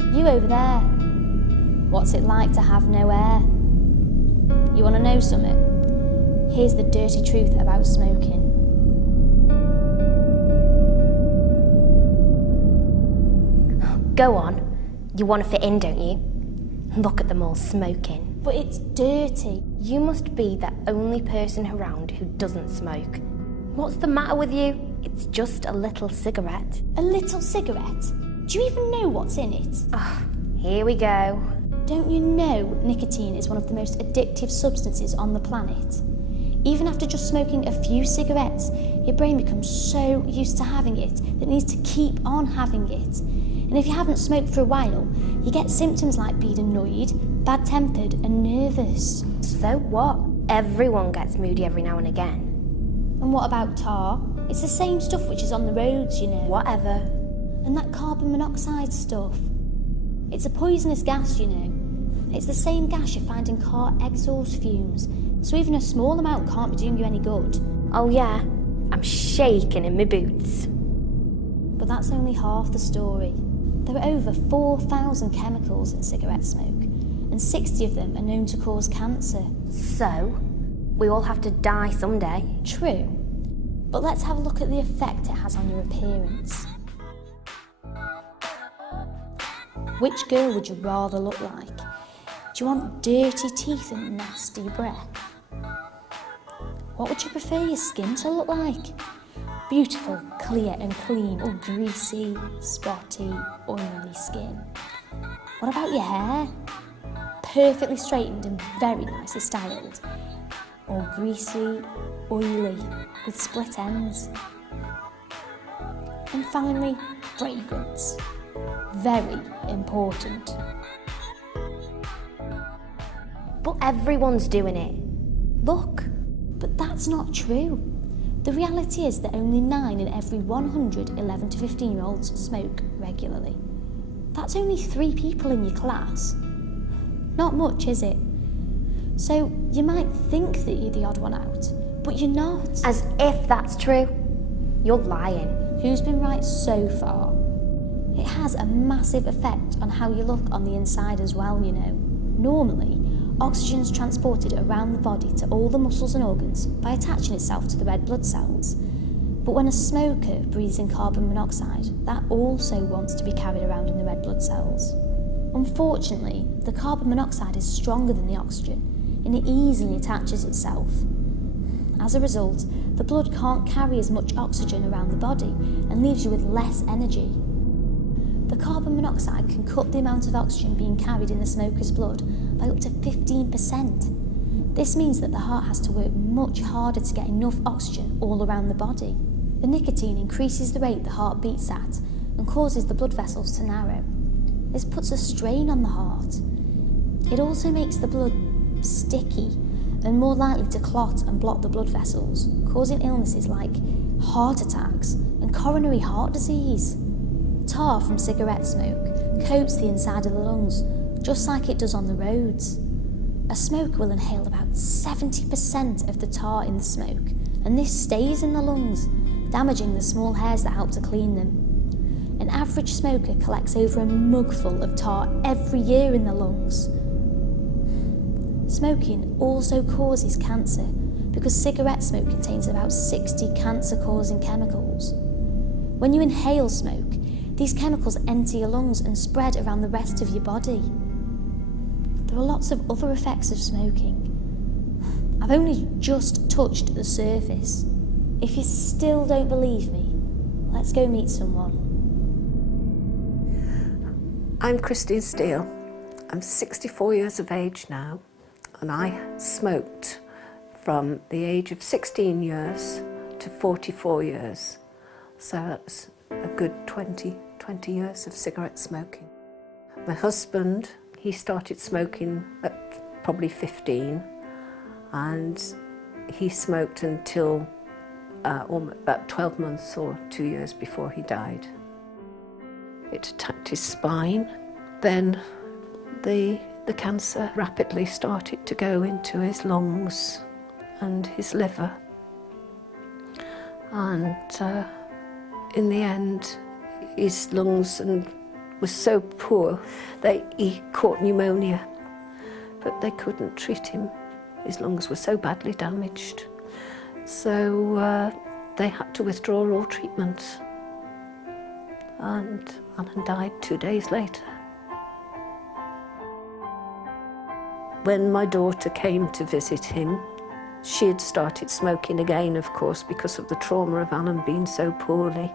You over there. What's it like to have no air? You want to know something? Here's the dirty truth about smoking. Go on. You want to fit in, don't you? Look at them all smoking. But it's dirty. You must be the only person around who doesn't smoke. What's the matter with you? It's just a little cigarette. A little cigarette? Do you even know what's in it? Ah, here we go. Don't you know nicotine is one of the most addictive substances on the planet? Even after just smoking a few cigarettes, your brain becomes so used to having it that it needs to keep on having it. And if you haven't smoked for a while, you get symptoms like being annoyed, bad-tempered and nervous. So what? Everyone gets moody every now and again. And what about tar? It's the same stuff which is on the roads, you know. Whatever. And that carbon monoxide stuff. It's a poisonous gas, you know. It's the same gas you find in car exhaust fumes, so even a small amount can't be doing you any good. Oh yeah, I'm shaking in my boots. But that's only half the story. There are over 4,000 chemicals in cigarette smoke, and 60 of them are known to cause cancer. So, we all have to die someday. True, but let's have a look at the effect it has on your appearance. Which girl would you rather look like? Do you want dirty teeth and nasty breath? What would you prefer your skin to look like? Beautiful, clear and clean, or greasy, spotty, oily skin? What about your hair? Perfectly straightened and very nicely styled, or greasy, oily, with split ends? And finally, fragrance. Very important. But everyone's doing it. Look, but that's not true. The reality is that only 9 in every 100 11 to 15-year-olds smoke regularly. That's only 3 people in your class. Not much, is it? So you might think that you're the odd one out, but you're not. As if that's true. You're lying. Who's been right so far? It has a massive effect on how you look on the inside as well, you know. Normally, oxygen's transported around the body to all the muscles and organs by attaching itself to the red blood cells. But when a smoker breathes in carbon monoxide, that also wants to be carried around in the red blood cells. Unfortunately, the carbon monoxide is stronger than the oxygen, and it easily attaches itself. As a result, the blood can't carry as much oxygen around the body and leaves you with less energy. The carbon monoxide can cut the amount of oxygen being carried in the smoker's blood by up to 15%. This means that the heart has to work much harder to get enough oxygen all around the body. The nicotine increases the rate the heart beats at and causes the blood vessels to narrow. This puts a strain on the heart. It also makes the blood sticky and more likely to clot and block the blood vessels, causing illnesses like heart attacks and coronary heart disease. Tar from cigarette smoke coats the inside of the lungs, just like it does on the roads. A smoker will inhale about 70% of the tar in the smoke, and this stays in the lungs, damaging the small hairs that help to clean them. An average smoker collects over a mugful of tar every year in the lungs. Smoking also causes cancer because cigarette smoke contains about 60 cancer-causing chemicals. When you inhale smoke, these chemicals enter your lungs and spread around the rest of your body. There are lots of other effects of smoking. I've only just touched the surface. If you still don't believe me, let's go meet someone. I'm Christine Steele. I'm 64 years of age now, and I smoked from the age of 16 years to 44 years. So that's a good 20 years of cigarette smoking. My husband, he started smoking at probably 15, and he smoked until about 12 months or 2 years before he died. It attacked his spine. Then the cancer rapidly started to go into his lungs and his liver. And in the end, his lungs and was so poor that he caught pneumonia, but they couldn't treat him. His lungs were so badly damaged. So they had to withdraw all treatment. And Alan died 2 days later. When my daughter came to visit him, she had started smoking again, of course, because of the trauma of Alan being so poorly.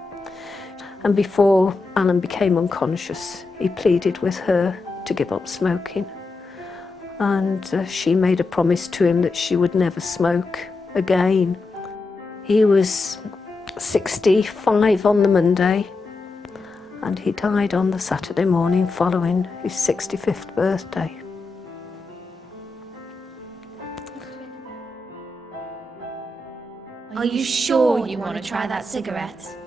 And before Alan became unconscious, he pleaded with her to give up smoking. And she made a promise to him that she would never smoke again. He was 65 on the Monday, and he died on the Saturday morning following his 65th birthday. Are you sure you want to try that cigarette?